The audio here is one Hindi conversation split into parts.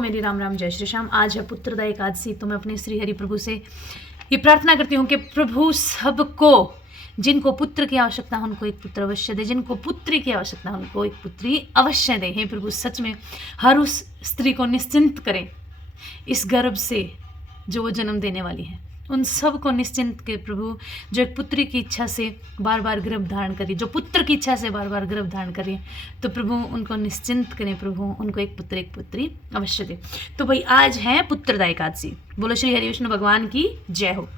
मेरी राम राम जय श्री श्याम। आज है पुत्रदा एकादशी। तो मैं अपने श्री हरि प्रभु से ये प्रार्थना करती हूँ कि प्रभु सबको, जिनको पुत्र की आवश्यकता है उनको एक पुत्र अवश्य दे, जिनको पुत्री की आवश्यकता है उनको एक पुत्री अवश्य दे। हे प्रभु, सच में हर उस स्त्री को निश्चिंत करें इस गर्भ से जो वो जन्म देने वाली है। उन सब को निश्चिंत के प्रभु, जो एक पुत्री की इच्छा से बार बार गर्भ धारण करी, जो पुत्र की इच्छा से बार बार गर्भ धारण करें, तो प्रभु उनको निश्चिंत करें। प्रभु उनको एक पुत्र एक पुत्री अवश्य दे। तो भाई आज है पुत्रदा एकादशी। बोलो श्री हरि विष्णु भगवान की जय हो।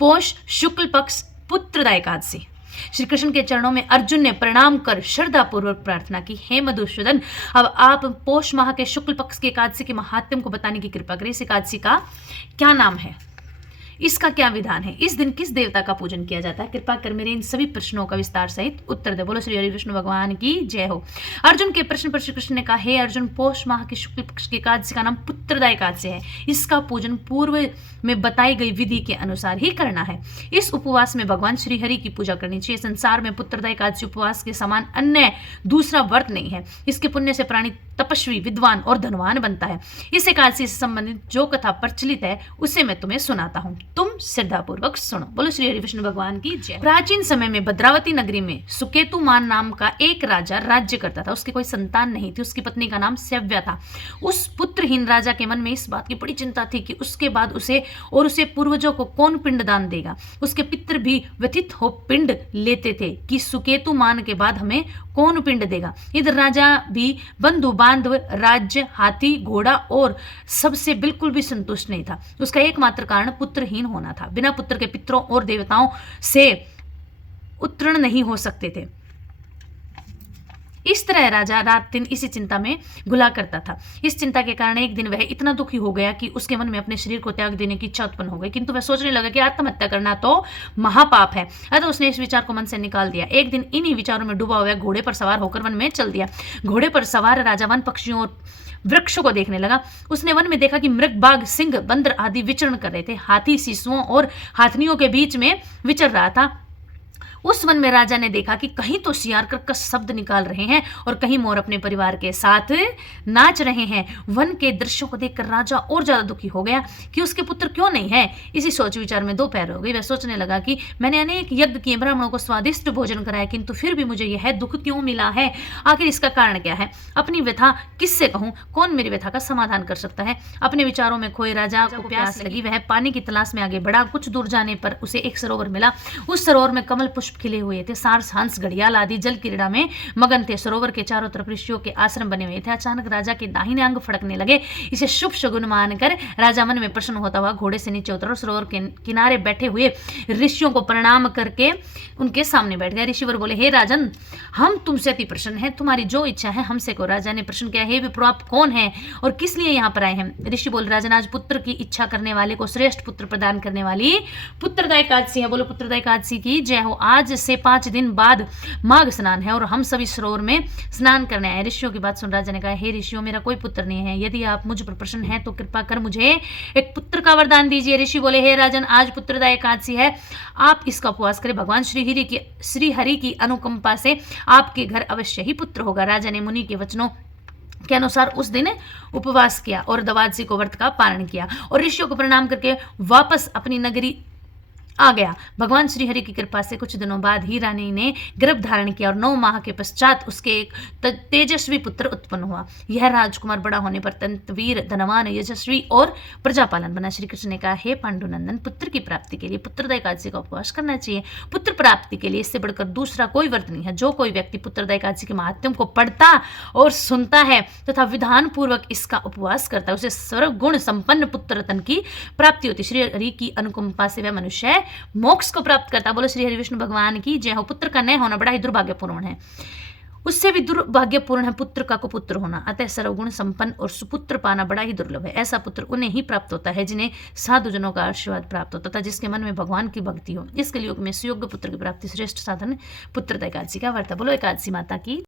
पौष शुक्ल पक्ष पुत्रदा एकादशी। श्री कृष्ण के चरणों में अर्जुन ने प्रणाम कर श्रद्धा पूर्वक प्रार्थना की, हे मधुसूदन, अब आप पौष माह के शुक्ल पक्ष के एकादशी के महात्म्य को बताने की कृपा करें। इस एकादशी का क्या नाम है, इसका क्या विधान है, इस दिन किस देवता का पूजन किया जाता है, कृपा कर मेरे इन सभी प्रश्नों का विस्तार सहित उत्तर दे। बोलो श्री हरि विष्णु भगवान की जय हो। अर्जुन के प्रश्न पर श्री कृष्ण ने कहा, हे अर्जुन, पौष माह के शुक्ल पक्ष की एकादशी का नाम पुत्रदा एकादशी है। इसका पूजन पूर्व में बताई गई विधि के अनुसार ही करना है। इस उपवास में भगवान श्री हरि की पूजा करनी चाहिए। संसार में पुत्रदा एकादशी उपवास के समान अन्य दूसरा व्रत नहीं है। इसके पुण्य से प्राणी तपस्वी, विद्वान और धनवान बनता है। इस एकादशी से संबंधित जो कथा प्रचलित है उसे मैं तुम्हें सुनाता हूँ, तुम श्रद्धापूर्वक सुनो। बोलो श्री हरि विष्णु भगवान की जय। प्राचीन समय में भद्रावती नगरी में सुकेतुमान नाम का एक राजा राज्य करता था। उसकी कोई संतान नहीं थी। उसकी पत्नी का नाम सव्या था। उस पुत्रहीन राजा के मन में इस बात की बड़ी चिंता थी कि उसके बाद उसे और उसे पूर्वजों को कौन पिंडदान देगा। उसके पितर भी व्यथित हो पिंड लेते थे कि सुकेतुमान के बाद हमें कौन पिंड देगा। इधर राजा भी बंधु बांधव, राज्य, हाथी, घोड़ा और सबसे बिल्कुल भी संतुष्ट नहीं था। उसका एकमात्र कारण पुत्रहीन होना था। बिना पुत्र के पितरों और देवताओं से उत्तीर्ण नहीं हो सकते थे। इस तरह राजा रात दिन इसी चिंता में घुला करता था। इस चिंता के कारण एक दिन वह इतना दुखी हो गया कि उसके मन में अपने शरीर को त्याग देने की इच्छा उत्पन्न हो गई। किंतु वह सोचने लगा कि आत्महत्या करना तो महापाप है। अतः उसने इस विचार को मन से निकाल दिया। एक दिन इन्हीं विचारों में डूबा हुआ घोड़े पर सवार होकर वन में चल दिया। घोड़े पर सवार राजा वन पक्षियों और वृक्षों को देखने लगा। उसने वन में देखा कि मृग, बाघ, सिंह, बंदर आदि विचरण कर रहे थे। हाथी शिशुओं और हाथनियों के बीच में विचर रहा था। उस वन में राजा ने देखा कि कहीं तो शियार कर्कश शब्द निकाल रहे हैं और कहीं मोर अपने परिवार के साथ नाच रहे हैं। वन के दृश्यों को देखकर राजा और ज्यादा दुखी हो गया कि उसके पुत्र क्यों नहीं है। इसी सोच विचार में दोपहर हो गई। वह सोचने लगा कि मैंने अनेक यज्ञ किए, ब्राह्मणों को स्वादिष्ट भोजन कराया, किंतु फिर भी मुझे यह दुख क्यों मिला है। आखिर इसका कारण क्या है। अपनी व्यथा किससे कहूं, कौन मेरी व्यथा का समाधान कर सकता है। अपने विचारों में खोए राजा को प्यास लगी। वह पानी की तलाश में आगे बढ़ा। कुछ दूर जाने पर उसे एक सरोवर मिला। उस सरोवर में कमल पुष्प खिले हुए थे। सारस, हंस, घड़ियाल आदि जल क्रीड़ा में मगन थे। सरोवर के चारों तरफ ऋषियों के आश्रम बने हुए थे। अचानक राजा के दाहिने अंग फड़कने लगे। इसे शुभ शगुन मानकर राजा मन में प्रसन्न होता हुआ घोड़े से नीचे उतरा और सरोवर के किनारे बैठे हुए ऋषियों को प्रणाम करके उनके सामने बैठ गया। ऋषिवर बोले, हे राजन, हम तुमसे अति प्रसन्न हैं। तुम्हारी जो इच्छा है हमसे को। राजा ने प्रश्न किया, हे विप्रो, आप कौन हैं और किस लिए यहाँ पर आए हैं। ऋषि बोले, राजन, आज पुत्र की इच्छा करने वाले को श्रेष्ठ पुत्र प्रदान करने वाली पुत्रदा एकादशी है। बोलो पुत्रदा एकादशी की जय हो। आज से 5 दिन बाद माघ स्नान है और हम सभी सरोवर में स्नान करने आए। ऋषियों की बात सुन राजा ने कहा, हे ऋषियों, मेरा कोई पुत्र नहीं है। यदि आप मुझ पर प्रसन्न हैं तो कृपा कर मुझे एक पुत्र का वरदान दीजिए। ऋषि बोले, हे राजन, आज पुत्रदा एकादशी है, आप इसका उपवास करें। भगवान श्री हरि की अनुकंपा से आपके घर अवश्य ही पुत्र होगा। राजा ने मुनि के वचनों के अनुसार उस दिन उपवास किया और द्वादशी को व्रत का पालन किया और ऋषियों को प्रणाम करके वापस अपनी नगरी आ गया। भगवान श्री हरि की कृपा से कुछ दिनों बाद ही रानी ने गर्भ धारण किया और 9 माह के पश्चात उसके एक तेजस्वी पुत्र उत्पन्न हुआ। यह राजकुमार बड़ा होने पर तंतवीर, धनवान, यशस्वी और प्रजापालन बना। श्री कृष्ण ने कहा, हे पांडुनंदन, पुत्र की प्राप्ति के लिए पुत्रदा एकादशी का उपवास करना चाहिए। पुत्र प्राप्ति के लिए इससे बढ़कर दूसरा कोई व्रत नहीं है। जो कोई व्यक्ति पुत्रदा एकादशी के महात्म्य को पढ़ता और सुनता है तथा विधान पूर्वक इसका उपवास करता है, उसे सर्वगुण संपन्न पुत्र रत्न की प्राप्ति होती। श्री हरि की अनुकंपा से वह मनुष्य मोक्ष को प्राप्त करता। बोलो श्री हरि विष्णु भगवान की जय हो। पुत्र का न होना बड़ा ही दुर्भाग्यपूर्ण है। उससे भी दुर्भाग्यपूर्ण है पुत्र का कुपुत्र होना। अतः सर्वगुण संपन्न और सुपुत्र पाना बड़ा ही दुर्लभ है। ऐसा पुत्र उन्हें ही प्राप्त होता है जिन्हें साधुजनों का आशीर्वाद प्राप्त होता था, जिसके मन में भगवान की भक्ति हो। इसके युग में सुयोग्य पुत्र की प्राप्ति श्रेष्ठ साधन पुत्रदा एकादशी का व्रत है। बोलो एकादशी माता की